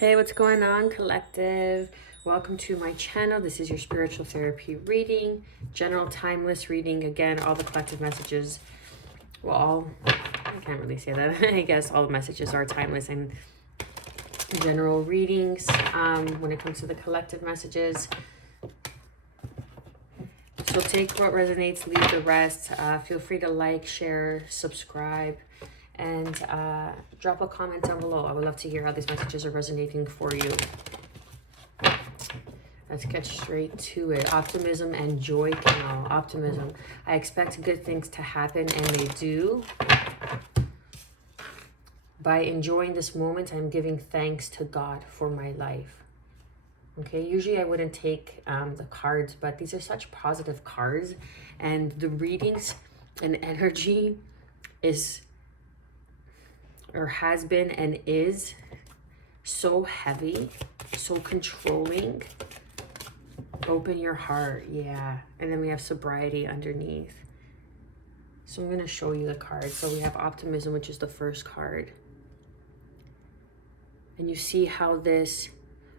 Hey, what's going on, collective? Welcome to my channel. This is your spiritual therapy reading, general timeless reading. Again, all the collective messages, I can't really say that. I guess all the messages are timeless and general readings. When it comes to the collective messages, so take what resonates, leave the rest. Feel free to like, share, subscribe, and drop a comment down below. I would love to hear how these messages are resonating for you. Let's get straight to it. Optimism and joy canal. Optimism. I expect good things to happen, and they do. By enjoying this moment, I'm giving thanks to God for my life. Okay, usually I wouldn't take the cards, but these are such positive cards. And the readings and energy is, or has been and is, so heavy, so controlling. Open your heart, yeah. And then we have sobriety underneath. So I'm going to show you the cards. So we have optimism, which is the first card. And you see how this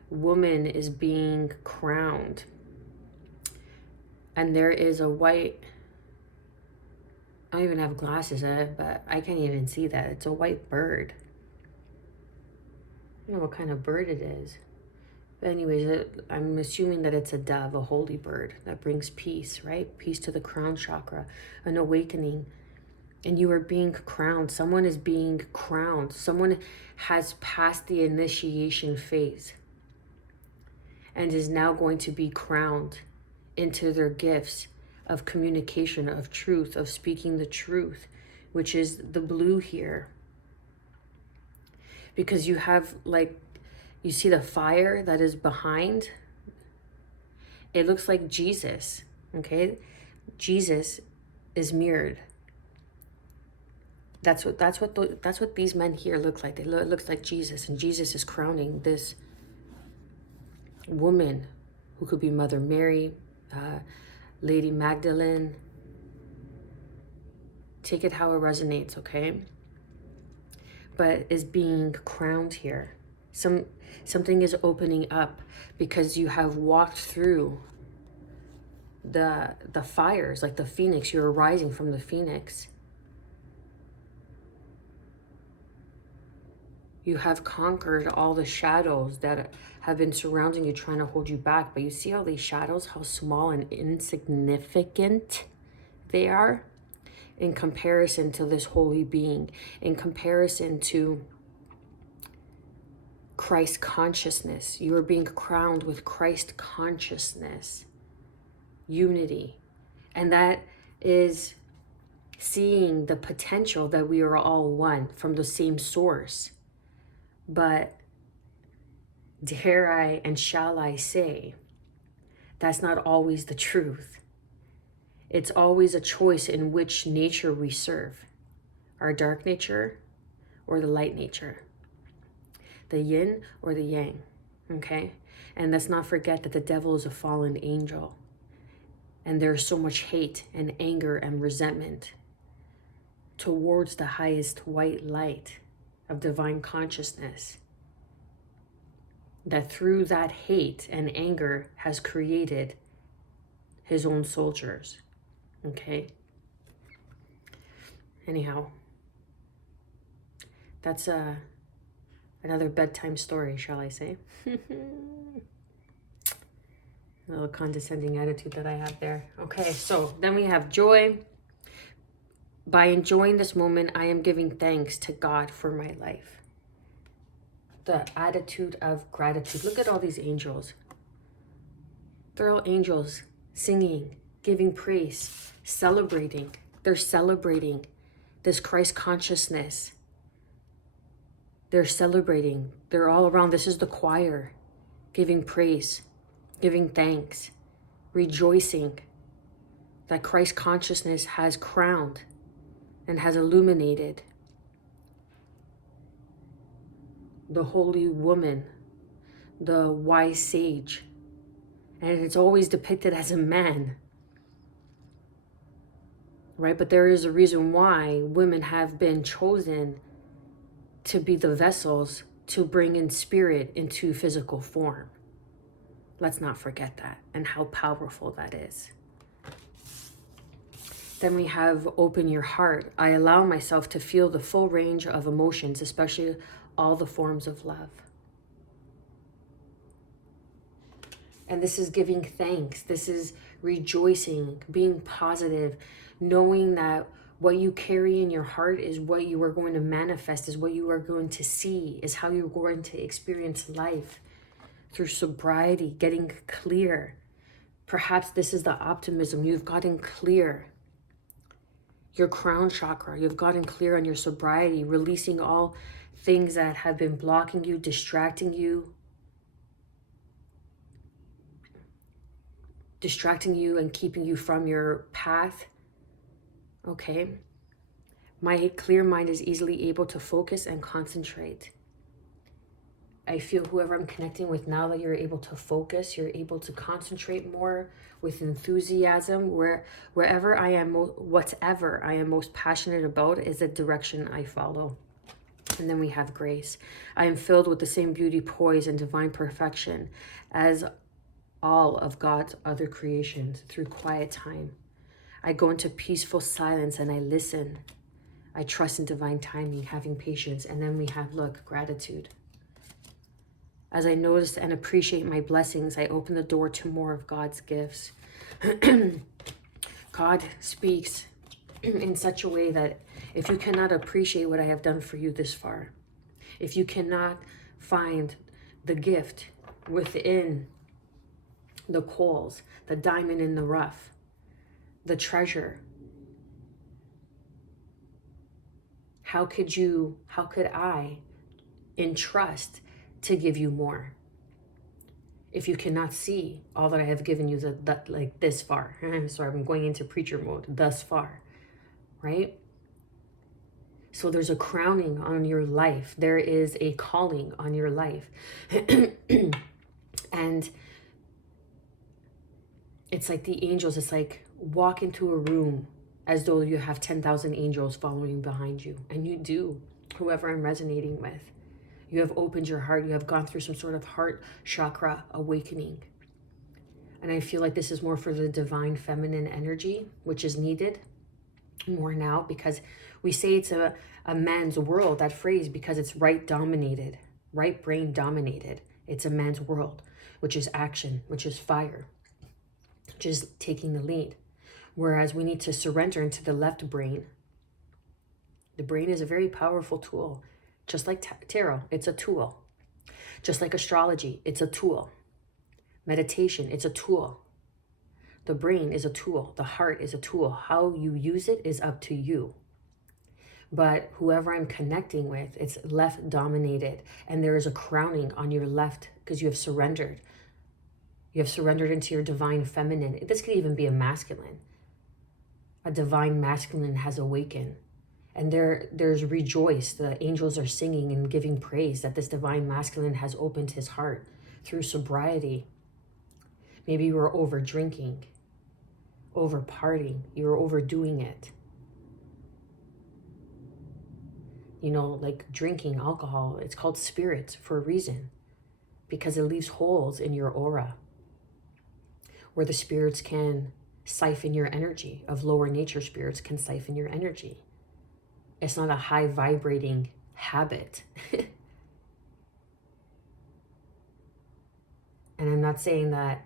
woman is being crowned. And there is a white, I don't even have glasses, but I can't even see that. It's a white bird. I don't know what kind of bird it is. But anyways, I'm assuming that it's a dove, a holy bird that brings peace, right? Peace to the crown chakra, an awakening. And you are being crowned. Someone is being crowned. Someone has passed the initiation phase and is now going to be crowned into their gifts of communication, of truth, of speaking the truth, which is the blue here. Because you have, like, you see the fire that is behind? It looks like Jesus, okay? Jesus is mirrored. That's what these men here look like. It looks like Jesus, and Jesus is crowning this woman who could be Mother Mary, Lady Magdalene. Take it how it resonates, okay? But is being crowned here. Something is opening up because you have walked through the fires, like the phoenix. You're rising from the phoenix. You have conquered all the shadows that have been surrounding you, trying to hold you back. But you see all these shadows, how small and insignificant they are in comparison to this holy being, in comparison to Christ consciousness. You are being crowned with Christ consciousness, unity. And that is seeing the potential that we are all one from the same source. But dare I and shall I say, that's not always the truth. It's always a choice in which nature we serve, our dark nature or the light nature, the yin or the yang, okay? And let's not forget that the devil is a fallen angel. And there's so much hate and anger and resentment towards the highest white light of divine consciousness, that through that hate and anger has created his own soldiers, okay? Anyhow, that's another bedtime story, shall I say. A little condescending attitude that I have there. Okay, so then we have joy. By enjoying this moment, I am giving thanks to God for my life. The attitude of gratitude. Look at all these angels. They're all angels singing, giving praise, celebrating. They're celebrating this Christ consciousness. They're celebrating. They're all around. This is the choir giving praise, giving thanks, rejoicing that Christ consciousness has crowned and has illuminated the holy woman, the wise sage. And it's always depicted as a man, right? But there is a reason why women have been chosen to be the vessels to bring in spirit into physical form. Let's not forget that and how powerful that is. Then we have open your heart. I allow myself to feel the full range of emotions, especially all the forms of love. And this is giving thanks. This is rejoicing, being positive, knowing that what you carry in your heart is what you are going to manifest, is what you are going to see, is how you're going to experience life through sobriety, getting clear. Perhaps this is the optimism. You've gotten clear. Your crown chakra, you've gotten clear on your sobriety, releasing all things that have been blocking you, distracting you and keeping you from your path. Okay. My clear mind is easily able to focus and concentrate. I feel whoever I'm connecting with now, that you're able to focus, you're able to concentrate more with enthusiasm. Whatever I am most passionate about is the direction I follow. And then we have grace. I am filled with the same beauty, poise, and divine perfection as all of God's other creations through quiet time. I go into peaceful silence and I listen. I trust in divine timing, having patience. And then we have, look, gratitude. As I notice and appreciate my blessings, I open the door to more of God's gifts. God speaks in such a way that if you cannot appreciate what I have done for you this far, if you cannot find the gift within the coals, the diamond in the rough, the treasure, how could I entrust to give you more if you cannot see all that I have given you that like this far? I'm sorry, I'm going into preacher mode, thus far, right? So there's a crowning on your life. There is a calling on your life. And it's like the angels, it's like walk into a room as though you have 10,000 angels following behind you. And you do, whoever I'm resonating with. You have opened your heart. You have gone through some sort of heart chakra awakening. And I feel like this is more for the divine feminine energy, which is needed more now, because we say it's a man's world, that phrase, because it's right dominated, right brain dominated. It's a man's world, which is action, which is fire, which is taking the lead. Whereas we need to surrender into the left brain. The brain is a very powerful tool. Just like tarot, it's a tool. Just like astrology, it's a tool. Meditation, it's a tool. The brain is a tool. The heart is a tool. How you use it is up to you. But whoever I'm connecting with, it's left dominated. And there is a crowning on your left because you have surrendered. You have surrendered into your divine feminine. This could even be a masculine. A divine masculine has awakened. And there's rejoice. The angels are singing and giving praise that this divine masculine has opened his heart through sobriety. Maybe you were over drinking, over partying, you were overdoing it. You know, like drinking alcohol, it's called spirits for a reason, because it leaves holes in your aura where the spirits can siphon your energy, of lower nature spirits can siphon your energy. It's not a high vibrating habit. And I'm not saying that,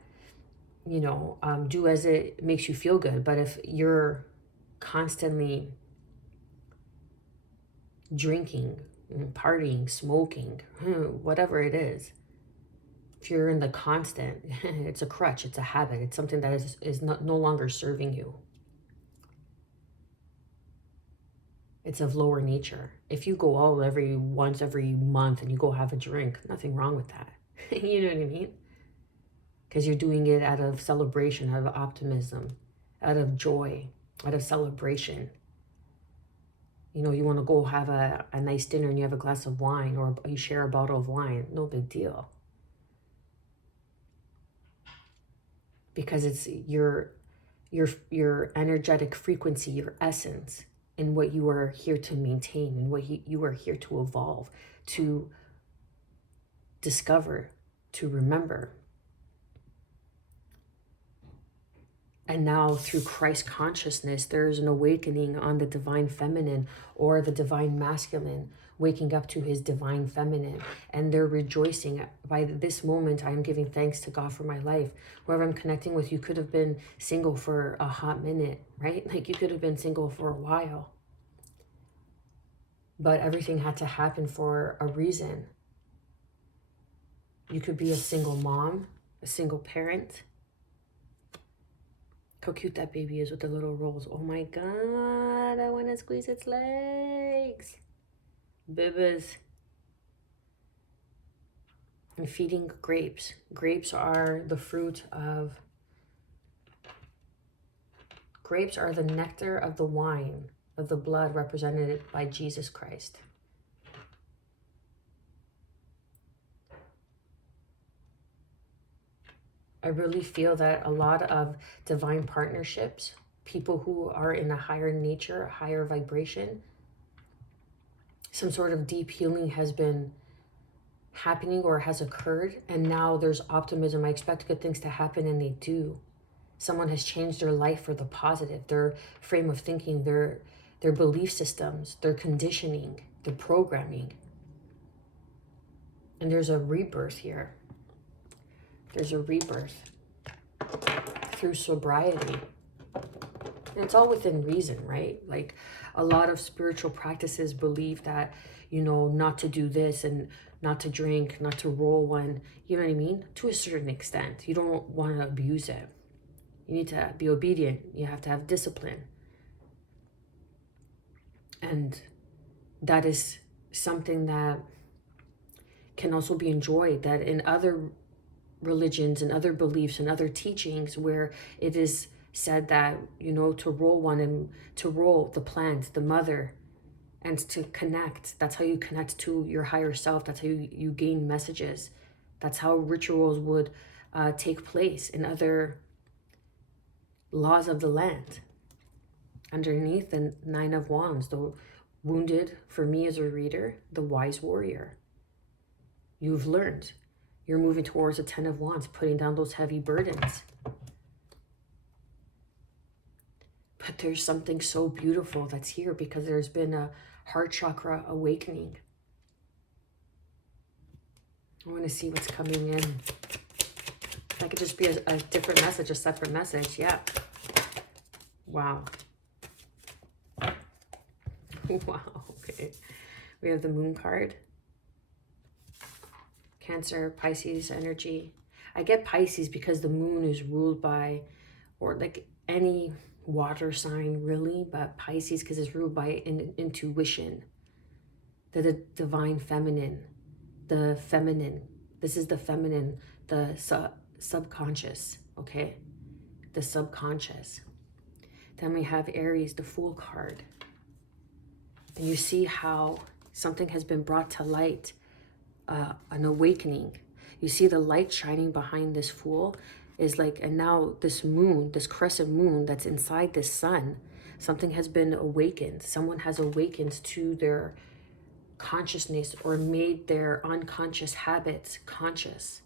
you know, do as it makes you feel good. But if you're constantly drinking, partying, smoking, whatever it is, if you're in the constant, it's a crutch, it's a habit, it's something that is no longer serving you. It's of lower nature. If you go out once every month and you go have a drink, nothing wrong with that. You know what I mean? Because you're doing it out of celebration, out of optimism, out of joy, out of celebration. You know, you want to go have a nice dinner and you have a glass of wine, or you share a bottle of wine. No big deal. Because it's your energetic frequency, your essence, and what you are here to maintain, and what you are here to evolve, to discover, to remember. And now through Christ consciousness, there is an awakening on the divine feminine or the divine masculine, waking up to his divine feminine. And they're rejoicing. By this moment, I am giving thanks to God for my life. Whoever I'm connecting with, you could have been single for a hot minute, right? Like you could have been single for a while. But everything had to happen for a reason. You could be a single mom, a single parent. How cute that baby is with the little rolls. Oh my God, I want to squeeze its legs. Bibas. And feeding grapes. Grapes are the nectar of the wine of the blood represented by Jesus Christ. I really feel that a lot of divine partnerships, people who are in a higher nature, a higher vibration, some sort of deep healing has been happening or has occurred, and now there's optimism. I expect good things to happen, and they do. Someone has changed their life for the positive, their frame of thinking, their belief systems, their conditioning, their programming. And there's a rebirth here. There's a rebirth through sobriety. And it's all within reason, right? Like a lot of spiritual practices believe that, you know, not to do this and not to drink, not to roll one, you know what I mean? To a certain extent. You don't want to abuse it. You need to be obedient. You have to have discipline. And that is something that can also be enjoyed, that in other religions and other beliefs and other teachings where it is said that, you know, to roll one and to roll the plant, the mother, and to connect. That's how you connect to your higher self. That's how you gain messages. That's how rituals would take place in other laws of the land. Underneath the Nine of Wands, the wounded, for me as a reader, the wise warrior. You've learned. You're moving towards the Ten of Wands, putting down those heavy burdens. But there's something so beautiful that's here because there's been a heart chakra awakening. I want to see what's coming in. That could just be a different message, a separate message. Yeah. Wow. Wow. Okay. We have the Moon card. Cancer, Pisces energy. I get Pisces because the moon is ruled by, or like any water sign really, but Pisces because it's ruled by intuition, the divine feminine, the feminine. This is the feminine, the subconscious, okay? The subconscious. Then we have Aries, the Fool card. And you see how something has been brought to light. An awakening. You see the light shining behind this Fool is like, and now this moon, this crescent moon that's inside this sun, something has been awakened. Someone has awakened to their consciousness or made their unconscious habits conscious.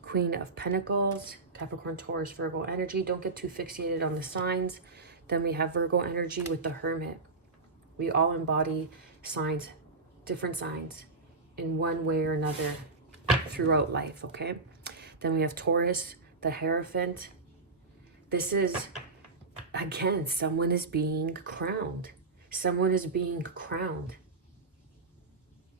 Queen of Pentacles, Capricorn, Taurus, Virgo energy. Don't get too fixated on the signs. Then we have Virgo energy with the Hermit. We all embody signs, different signs, in one way or another throughout life, okay? Then we have Taurus, the Hierophant. This is, again, someone is being crowned. Someone is being crowned.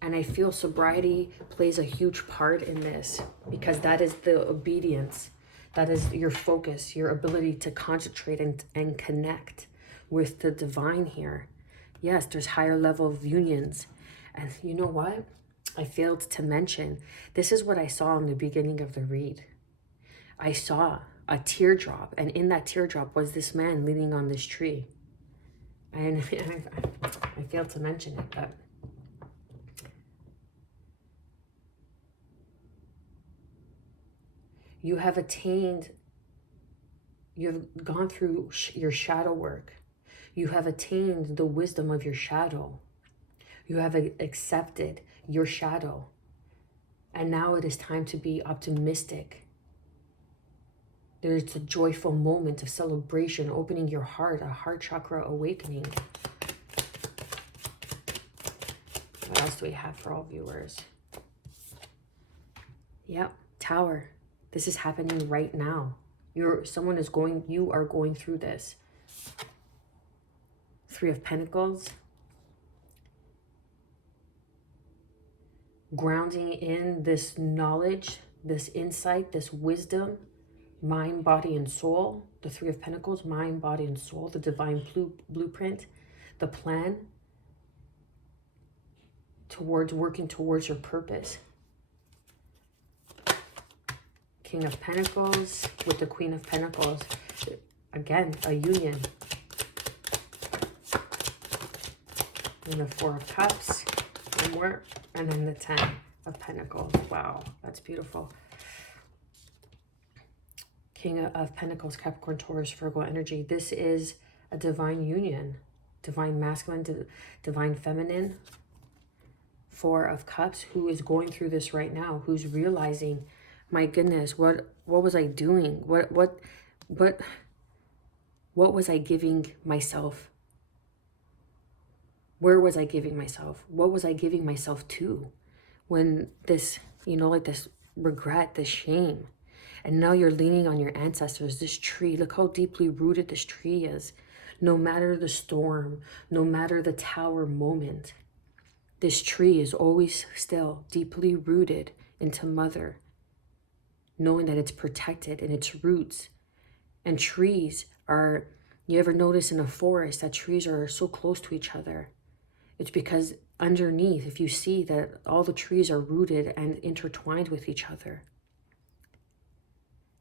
And I feel sobriety plays a huge part in this because that is the obedience. That is your focus, your ability to concentrate and connect with the divine here. Yes, there's higher level of unions. And you know what? I failed to mention, this is what I saw in the beginning of the read. I saw a teardrop, and in that teardrop was this man leaning on this tree. And I failed to mention it, but you have attained, you've gone through your shadow work. You have attained the wisdom of your shadow. You have accepted your shadow. And now it is time to be optimistic. There's a joyful moment of celebration, opening your heart, a heart chakra awakening. What else do we have for all viewers? Yep, Tower. This is happening right now. You are going through this. Three of Pentacles. Grounding in this knowledge, this insight, this wisdom, mind, body, and soul. The Three of Pentacles, mind, body, and soul. The divine blueprint, the plan towards working towards your purpose. King of Pentacles with the Queen of Pentacles. Again, a union. And the Four of Cups. And then the Ten of Pentacles. Wow, that's beautiful. King of Pentacles, Capricorn, Taurus, Virgo energy. This is a divine union. Divine masculine, divine feminine. Four of Cups. Who is going through this right now? Who's realizing, my goodness, what was I doing? What was I giving myself? Where was I giving myself? What was I giving myself to? When this, like this regret, this shame. And now you're leaning on your ancestors. This tree, look how deeply rooted this tree is. No matter the storm, no matter the tower moment, this tree is always still deeply rooted into Mother, knowing that it's protected in its roots. And trees are, you ever notice in a forest that trees are so close to each other? It's because underneath, if you see that all the trees are rooted and intertwined with each other.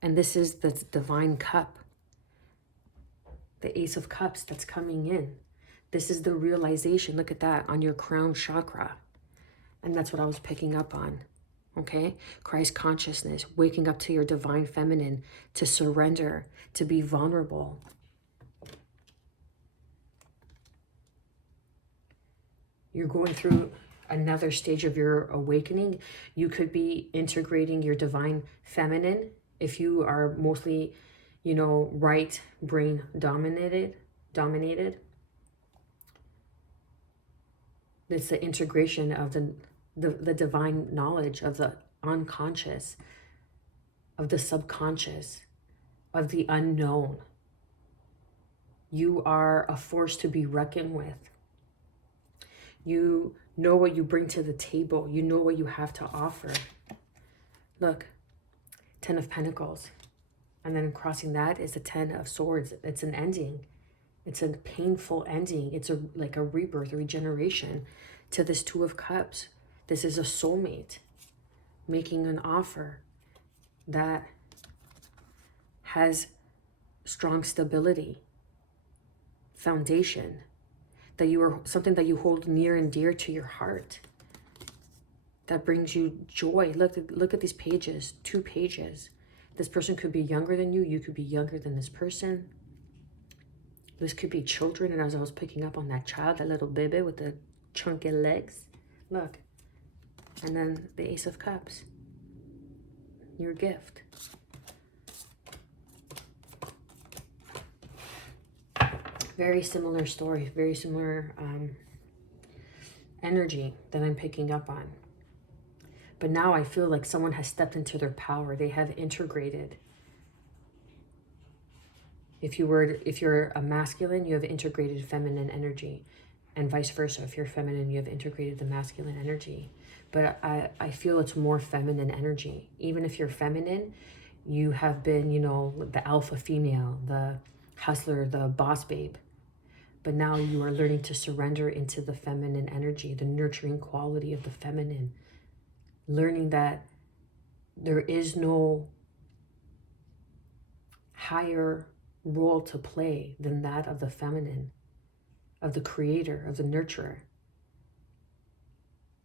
And this is the divine cup, the Ace of Cups that's coming in. This is the realization, look at that, on your crown chakra. And that's what I was picking up on, okay? Christ consciousness, waking up to your divine feminine, to surrender, to be vulnerable. You're going through another stage of your awakening. You could be integrating your divine feminine if you are mostly, right brain dominated. It's the integration of the divine knowledge of the unconscious, of the subconscious, of the unknown. You are a force to be reckoned with. You know what you bring to the table. You know what you have to offer. Look, Ten of Pentacles. And then crossing that is the Ten of Swords. It's an ending. It's a painful ending. It's like a rebirth, a regeneration to this Two of Cups. This is a soulmate making an offer that has strong stability, foundation, that you are something that you hold near and dear to your heart, that brings you joy. Look at these pages, 2 pages. This person could be younger than you. You could be younger than this person. This could be children. And as I was picking up on that child, that little baby with the chunky legs, look. And then the Ace of Cups, your gift. Very similar story, very similar energy that I'm picking up on. But now I feel like someone has stepped into their power. They have integrated. If you're a masculine, you have integrated feminine energy, and vice versa. If you're feminine, you have integrated the masculine energy. But I feel it's more feminine energy. Even if you're feminine, you have been, the alpha female, the hustler, the boss babe. But now you are learning to surrender into the feminine energy, the nurturing quality of the feminine. Learning that there is no higher role to play than that of the feminine, of the creator, of the nurturer.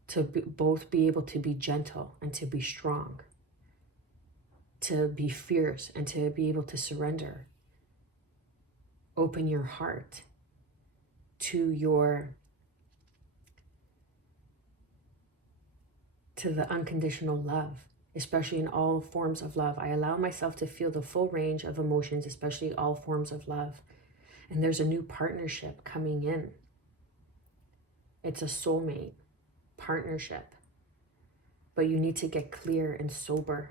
To both be able to be gentle and to be strong. To be fierce and to be able to surrender. Open your heart to the unconditional love, especially in all forms of love. I allow myself to feel the full range of emotions, especially all forms of love. And there's a new partnership coming in. It's a soulmate partnership. But you need to get clear and sober.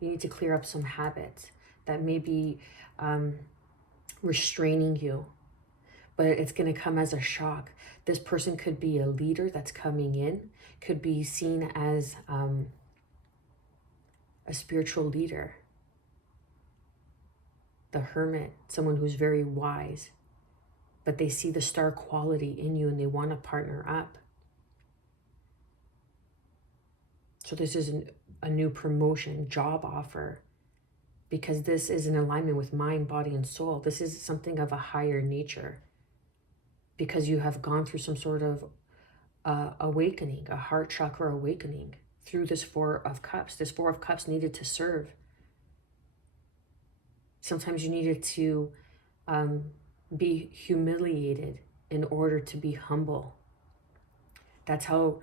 You need to clear up some habits that may be restraining you. But it's going to come as a shock. This person could be a leader that's coming in, could be seen as a spiritual leader, the hermit, someone who's very wise, but they see the star quality in you and they want to partner up. So this is a new promotion, job offer, because this is in alignment with mind, body, and soul. This is something of a higher nature, because you have gone through some sort of awakening, a heart chakra awakening through this Four of Cups. This Four of Cups needed to serve. Sometimes you needed to be humiliated in order to be humble. That's how,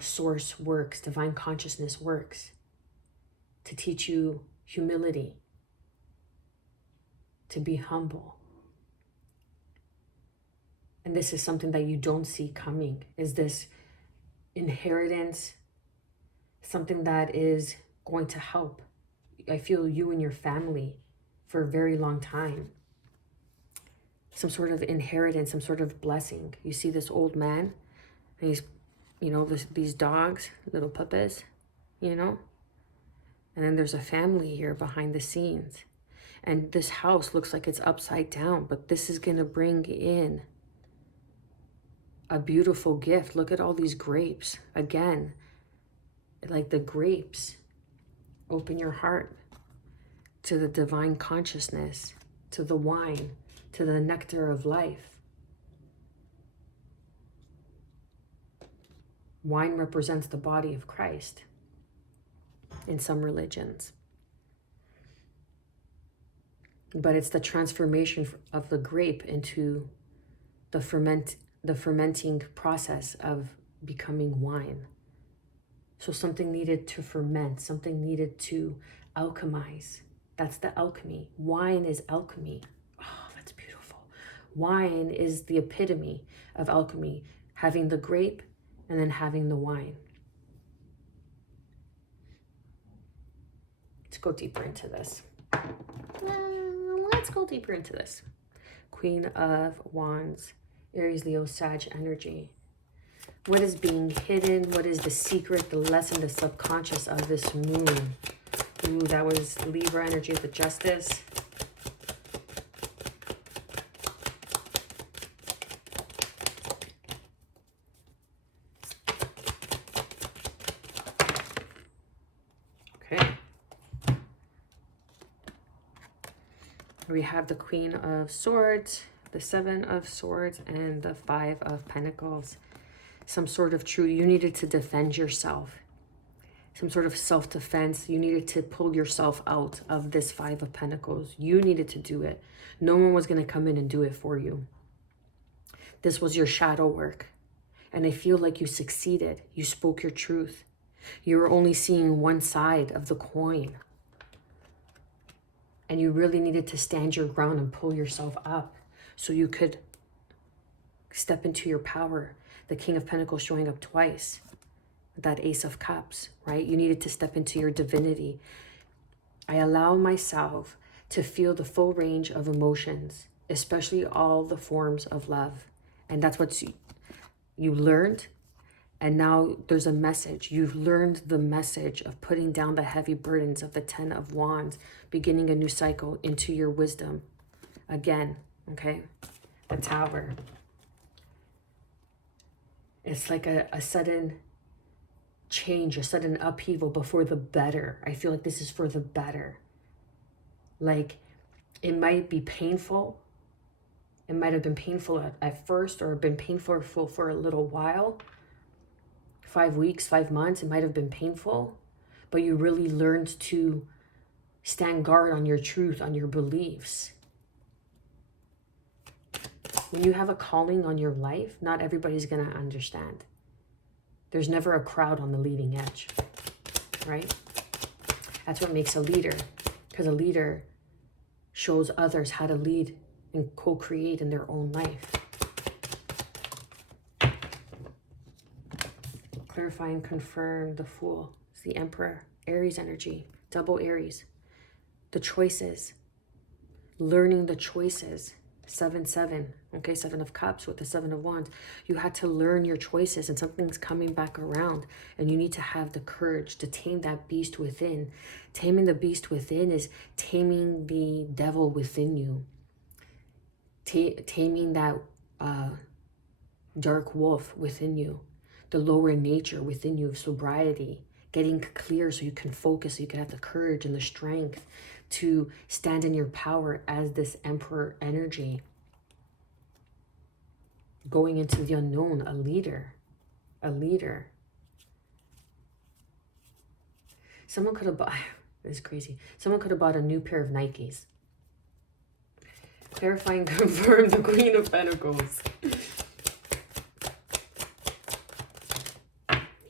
source works, divine consciousness works, to teach you humility, to be humble. And this is something that you don't see coming, is this inheritance, something that is going to help, I feel, you and your family for a very long time. Some sort of inheritance, some sort of blessing. You see this old man, and he's, these dogs, little puppies, and then there's a family here behind the scenes. And this house looks like it's upside down, but this is going to bring in a beautiful gift. Look at all these grapes. Again, like the grapes, open your heart to the divine consciousness, to the wine, to the nectar of life. Wine represents the body of Christ in some religions. But it's the transformation of the grape into the fermenting process of becoming wine. So something needed to ferment, something needed to alchemize. That's the alchemy. Wine is alchemy. Oh, that's beautiful. Wine is the epitome of alchemy, having the grape and then having the wine. Let's go deeper into this. Let's go deeper into this. Queen of Wands, Aries, Leo, Sag energy. What is being hidden? What is the secret, the lesson, the subconscious of this moon? Ooh, that was Libra energy of the Justice. Okay. We have the Queen of Swords, the Seven of Swords, and the Five of Pentacles. Some sort of you needed to defend yourself. Some sort of self-defense. You needed to pull yourself out of this Five of Pentacles. You needed to do it. No one was going to come in and do it for you. This was your shadow work. And I feel like you succeeded. You spoke your truth. You were only seeing one side of the coin. And you really needed to stand your ground and pull yourself up so you could step into your power. The King of Pentacles showing up twice. That Ace of Cups, right? You needed to step into your divinity. I allow myself to feel the full range of emotions, especially all the forms of love. And that's what you learned. And now there's a message. You've learned the message of putting down the heavy burdens of the Ten of Wands, beginning a new cycle into your wisdom. Again, okay? The Tower. It's like a sudden change, a sudden upheaval, but for the better. I feel like this is for the better. Like, it might be painful. It might have been painful at first, or been painful for a little while. 5 weeks, 5 months, it might have been painful, but you really learned to stand guard on your truth, on your beliefs. When you have a calling on your life, not everybody's going to understand. There's never a crowd on the leading edge, right? That's what makes a leader, because a leader shows others how to lead and co-create in their own life. Clarify and confirm the Fool. It's the Emperor, Aries energy, double Aries. The choices, learning the choices. 7-7, okay, 7 of Cups with the 7 of Wands. You had to learn your choices, and something's coming back around, and you need to have the courage to tame that beast within. Taming the beast within is taming the devil within you. Taming that dark wolf within you, the lower nature within you of sobriety, getting clear so you can focus, so you can have the courage and the strength to stand in your power as this Emperor energy. Going into the unknown, a leader. A leader. Someone could have bought, this is crazy. Someone could have bought a new pair of Nikes. Clarify and confirm the Queen of Pentacles.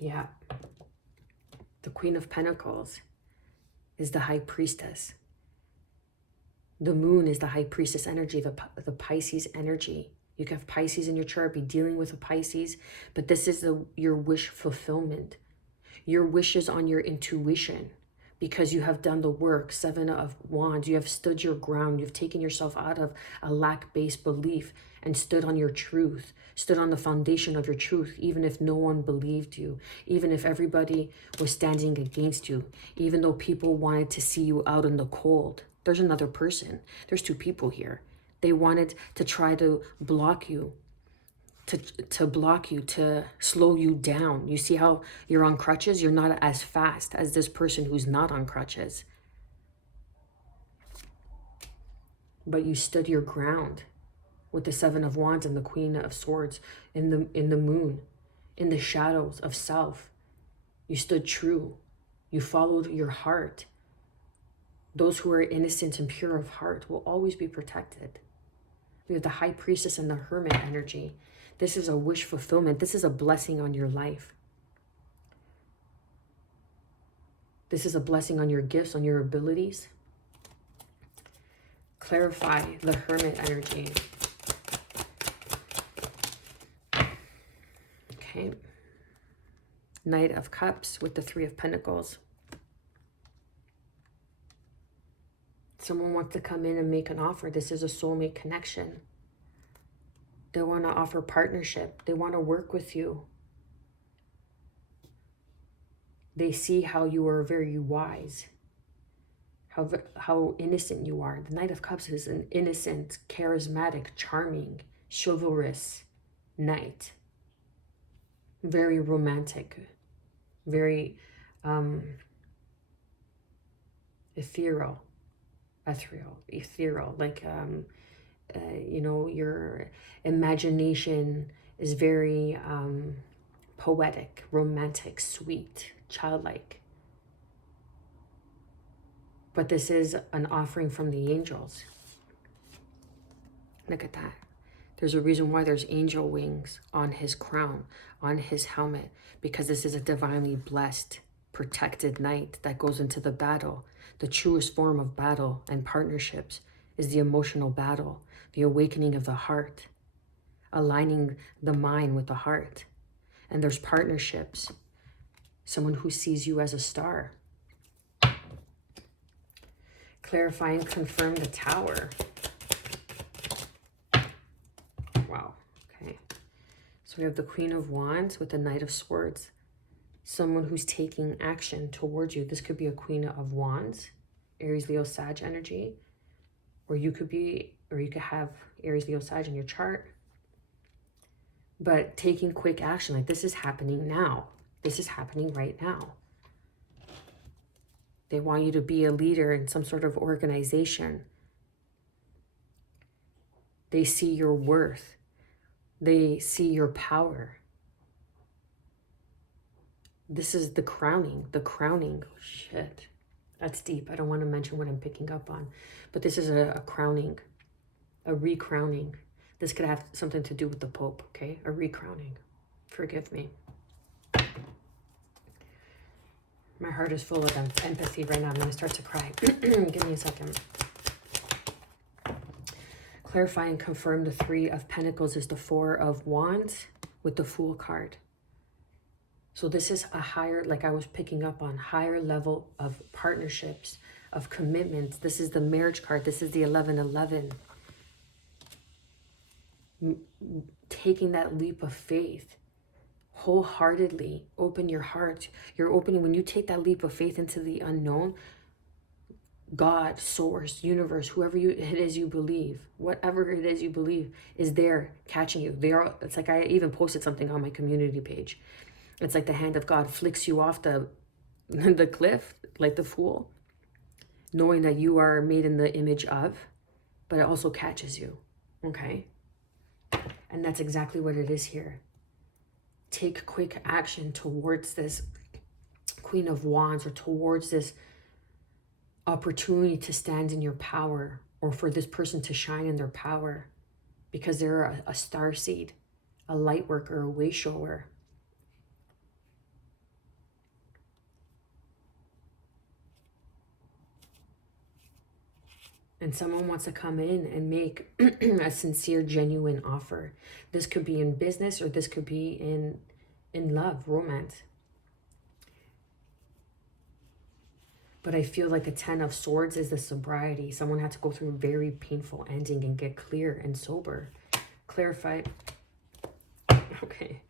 Yeah. The Queen of Pentacles is the High Priestess. The moon is the High Priestess energy, the Pisces energy. You can have Pisces in your chart, be dealing with a Pisces, but this is your wish fulfillment. Your wishes on your intuition, because you have done the work. 7 of Wands, you have stood your ground. You've taken yourself out of a lack-based belief and stood on your truth, stood on the foundation of your truth, even if no one believed you, even if everybody was standing against you, even though people wanted to see you out in the cold. There's another person. There's 2 people here. They wanted to try to block you, to block you, to slow you down. You see how you're on crutches? You're not as fast as this person who's not on crutches. But you stood your ground with the 7 of Wands and the Queen of Swords in the moon, in the shadows of self. You stood true. You followed your heart. Those who are innocent and pure of heart will always be protected. We have the High Priestess and the Hermit energy. This is a wish fulfillment. This is a blessing on your life. This is a blessing on your gifts, on your abilities. Clarify the Hermit energy. Okay. Knight of Cups with the 3 of Pentacles. Someone wants to come in and make an offer. This is a soulmate connection. They want to offer partnership. They want to work with you. They see how you are very wise, how innocent you are. The Knight of Cups is an innocent, charismatic, charming, chivalrous knight. Very romantic, very ethereal, like, you know, your imagination is very poetic, romantic, sweet, childlike. But this is an offering from the angels. Look at that. There's a reason why there's angel wings on his crown, on his helmet, because this is a divinely blessed, protected knight that goes into the battle. The truest form of battle and partnerships is the emotional battle, the awakening of the heart, aligning the mind with the heart. And there's partnerships. Someone who sees you as a star. Clarify and confirm the Tower. Wow. Okay. So we have the Queen of Wands with the Knight of Swords. Someone who's taking action towards you. This could be a Queen of Wands, Aries, Leo, Sag energy. Or you could have Aries, Leo, Sag in your chart. But taking quick action, like this is happening now. This is happening right now. They want you to be a leader in some sort of organization. They see your worth. They see your power. This is the crowning. Oh, shit. That's deep. I don't want to mention what I'm picking up on. But this is a crowning, a recrowning. This could have something to do with the Pope, okay? A recrowning. Forgive me. My heart is full of empathy right now. I'm going to start to cry. Give me a second. Clarify and confirm the Three of Pentacles is the Four of Wands with the Fool card. So this is a higher, like I was picking up on, higher level of partnerships, of commitments. This is the marriage card. This is the 1111. Taking that leap of faith. Wholeheartedly open your heart. You're opening, when you take that leap of faith into the unknown, God, source, universe, whoever it is you believe, whatever it is you believe is there catching you. It's like I even posted something on my community page. It's like the hand of God flicks you off the cliff, like the fool, knowing that you are made in the image of, but it also catches you, okay? And that's exactly what it is here. Take quick action towards this Queen of Wands, or towards this opportunity to stand in your power, or for this person to shine in their power, because they're a starseed, a light worker, a way shower. And someone wants to come in and make a sincere, genuine offer. This could be in business, or this could be in love, romance. But I feel like the Ten of Swords is the sobriety. Someone had to go through a very painful ending and get clear and sober. Clarify. Okay.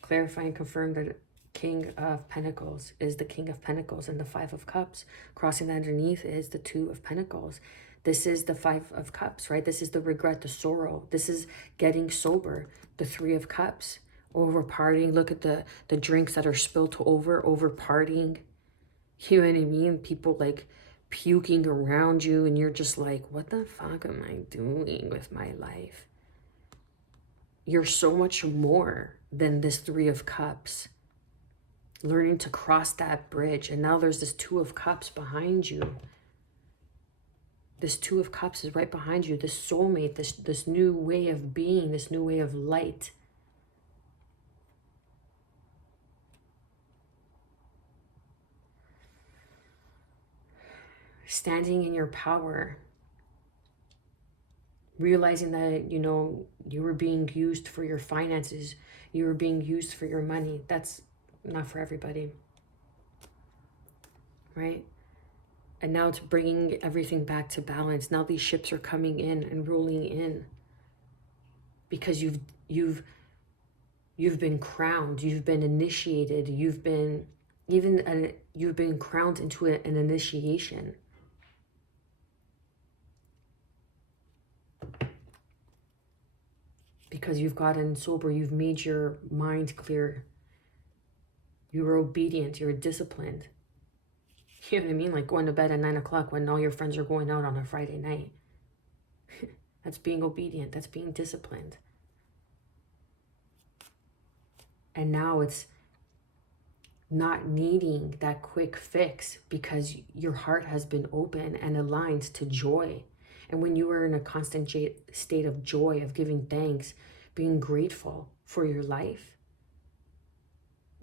Clarify and confirm that King of Pentacles is the King of Pentacles, and the Five of Cups. Crossing that underneath is the Two of Pentacles. This is the Five of Cups, right? This is the regret, the sorrow. This is getting sober. The Three of Cups. Over partying. Look at the drinks that are spilled over partying. You know what I mean? People like puking around you, and you're just like, what the fuck am I doing with my life? You're so much more than this Three of Cups. Learning to cross that bridge. And now there's this Two of Cups behind you. This Two of Cups is right behind you. This soulmate, this new way of being, this new way of light. Standing in your power. Realizing that, you know, you were being used for your finances. You were being used for your money. That's not for everybody. Right? And now it's bringing everything back to balance. Now these ships are coming in and rolling in. Because you've been crowned. You've been initiated. You've been crowned into an initiation. Because you've gotten sober, you've made your mind clear. You were obedient, you were disciplined. You know what I mean? Like going to bed at 9 o'clock when all your friends are going out on a Friday night. That's being obedient, that's being disciplined. And now it's not needing that quick fix, because your heart has been open and aligned to joy. And when you are in a constant state of joy, of giving thanks, being grateful for your life,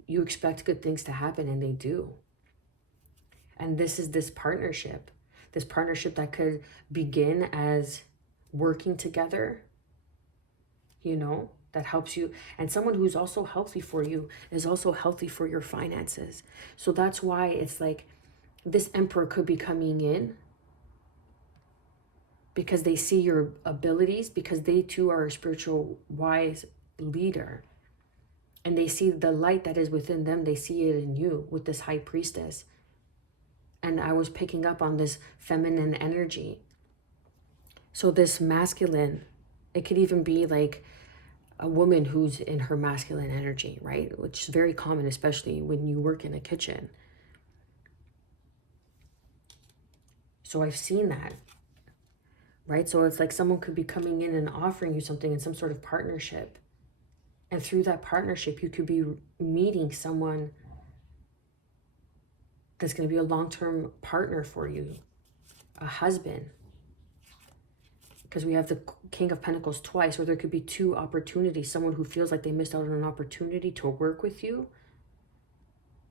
you expect good things to happen, and they do. And this is this partnership that could begin as working together, you know, that helps you. And someone who's also healthy for you is also healthy for your finances. So that's why it's like this Emperor could be coming in, because they see your abilities, because they too are a spiritual wise leader. And they see the light that is within them. They see it in you with this High Priestess. And I was picking up on this feminine energy. So this masculine, it could even be like a woman who's in her masculine energy, right? Which is very common, especially when you work in a kitchen. So I've seen that. Right? So it's like someone could be coming in and offering you something in some sort of partnership. And through that partnership, you could be meeting someone that's going to be a long-term partner for you, a husband. Because we have the King of Pentacles twice, or there could be two opportunities. Someone who feels like they missed out on an opportunity to work with you,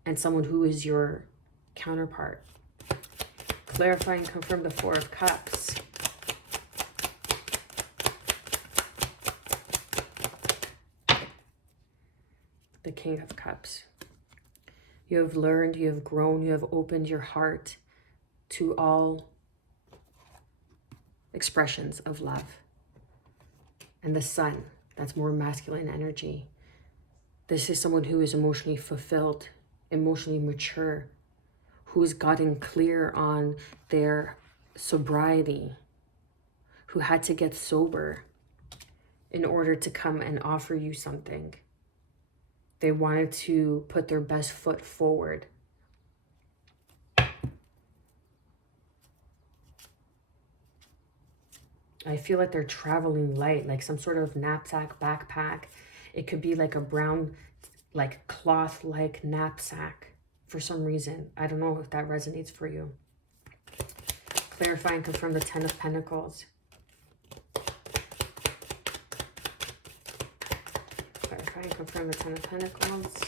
and someone who is your counterpart. Clarify and confirm the Four of Cups. The King of Cups. You have learned, you have grown, you have opened your heart to all expressions of love. And the Sun, that's more masculine energy. This is someone who is emotionally fulfilled, emotionally mature, who's gotten clear on their sobriety, who had to get sober in order to come and offer you something. They wanted to put their best foot forward. I feel like they're traveling light, like some sort of knapsack, backpack. It could be like a brown, like cloth-like knapsack for some reason. I don't know if that resonates for you. Clarify and confirm the Ten of Pentacles. Clarify and confirm the Ten of Pentacles.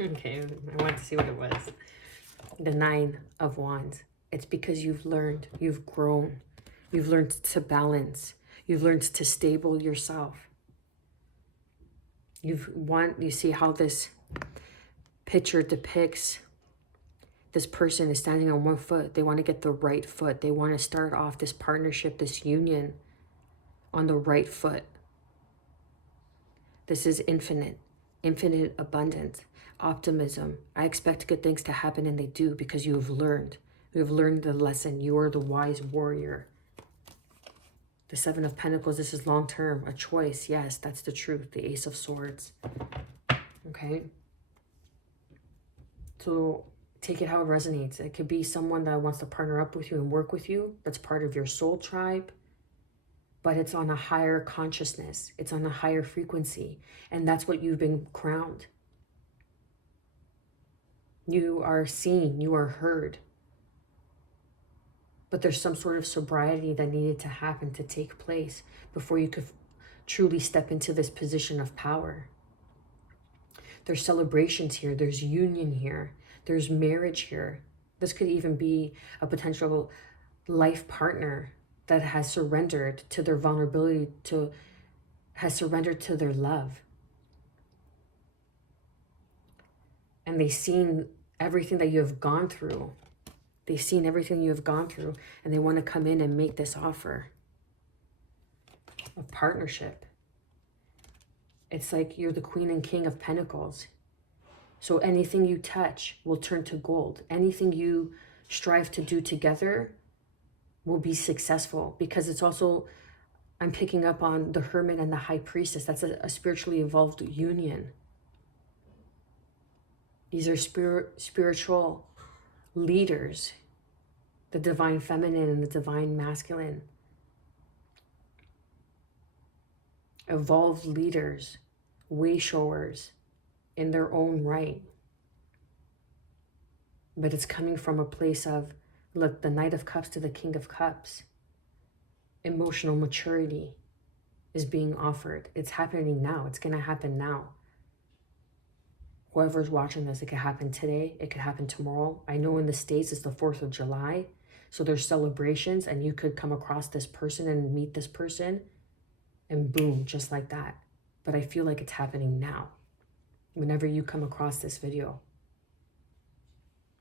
Okay, I want to see what it was. The Nine of Wands. It's because you've learned, you've grown, you've learned to balance, you've learned to stable yourself. You see how this picture depicts this person is standing on one foot. They want to get the right foot. They want to start off this partnership, this union on the right foot. This is infinite abundance, optimism. I expect good things to happen, and they do, because you have learned. You have learned the lesson. You are the wise warrior. The Seven of Pentacles, this is long-term, a choice. Yes, that's the truth. The Ace of Swords. Okay. So take it how it resonates. It could be someone that wants to partner up with you and work with you. That's part of your soul tribe. But it's on a higher consciousness. It's on a higher frequency. And that's what you've been crowned. You are seen. You are heard. But there's some sort of sobriety that needed to happen, to take place, before you could truly step into this position of power. There's celebrations here. There's union here. There's marriage here. This could even be a potential life partner that has surrendered to their vulnerability, has surrendered to their love. And they've seen everything that you have gone through. They've seen everything you have gone through, and they want to come in and make this offer of partnership. It's like you're the Queen and King of Pentacles. So anything you touch will turn to gold. Anything you strive to do together will be successful, because it's also, I'm picking up on the Hermit and the High Priestess. That's a spiritually evolved union. These are spiritual leaders, the divine feminine and the divine masculine. Evolved leaders, way showers in their own right. But it's coming from a place of, look, the Knight of Cups to the King of Cups. Emotional maturity is being offered. It's happening now. It's going to happen now. Whoever's watching this, it could happen today. It could happen tomorrow. I know in the States it's the 4th of July. So there's celebrations, and you could come across this person and meet this person, and boom, just like that. But I feel like it's happening now. Whenever you come across this video,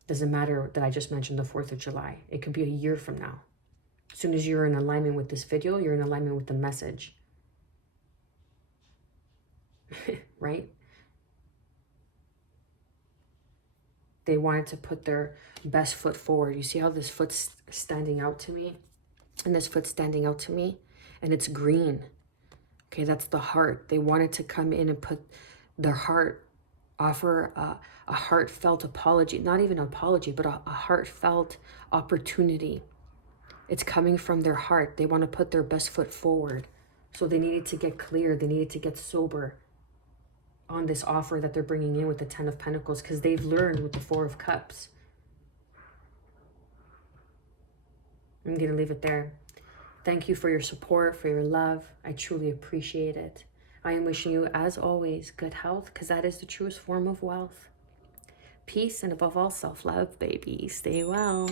doesn't matter that I just mentioned the 4th of July. It could be a year from now. As soon as you're in alignment with this video, you're in alignment with the message. Right? They wanted to put their best foot forward. You see how this foot's standing out to me? And this foot's standing out to me? And it's green. Okay, that's the heart. They wanted to come in and put their heart, offer a heartfelt apology. Not even an apology, but a heartfelt opportunity. It's coming from their heart. They want to put their best foot forward. So they needed to get clear. They needed to get sober on this offer that they're bringing in with the Ten of Pentacles, because they've learned with the Four of Cups. I'm going to leave it there. Thank you for your support, for your love. I truly appreciate it. I am wishing you, as always, good health, because that is the truest form of wealth. Peace, and above all, self-love, baby. Stay well.